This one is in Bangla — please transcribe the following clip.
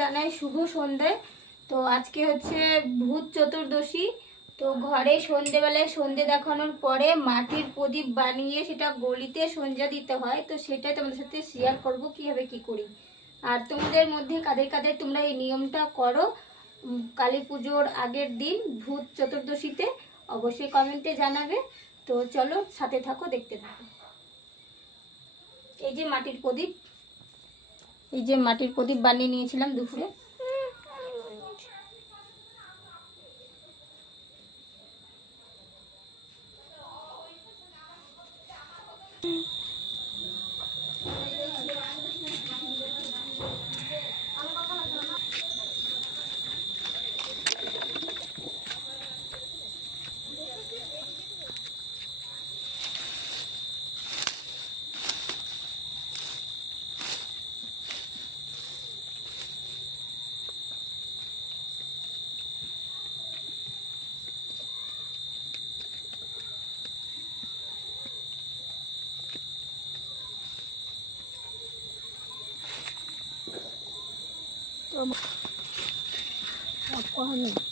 জানাই শুভ সন্ধে। তো আজকে হচ্ছে ভূত চতুর্দশী। তো ঘরে সন্ধেবেলায় সন্ধে দেখানোর পরে মাটির প্রদীপ বানিয়ে সেটা গলিতে সন্ধ্যা দিতে হয়। তো সেটাই তোমাদের সাথে শেয়ার করব কিভাবে কি করি। আর তোমাদের মধ্যে কাদের কাদের তোমরা এই নিয়মটা করো কালী পুজোর আগের দিন ভূত চতুর্দশীতে, অবশ্যই কমেন্টে জানাবে। তো চলো সাথে থাকো, দেখতে থাকো। এই যে মাটির প্রদীপ, এই যে মাটির প্রদীপ বানিয়ে নিয়েছিলাম দুপুরে। Apa nih?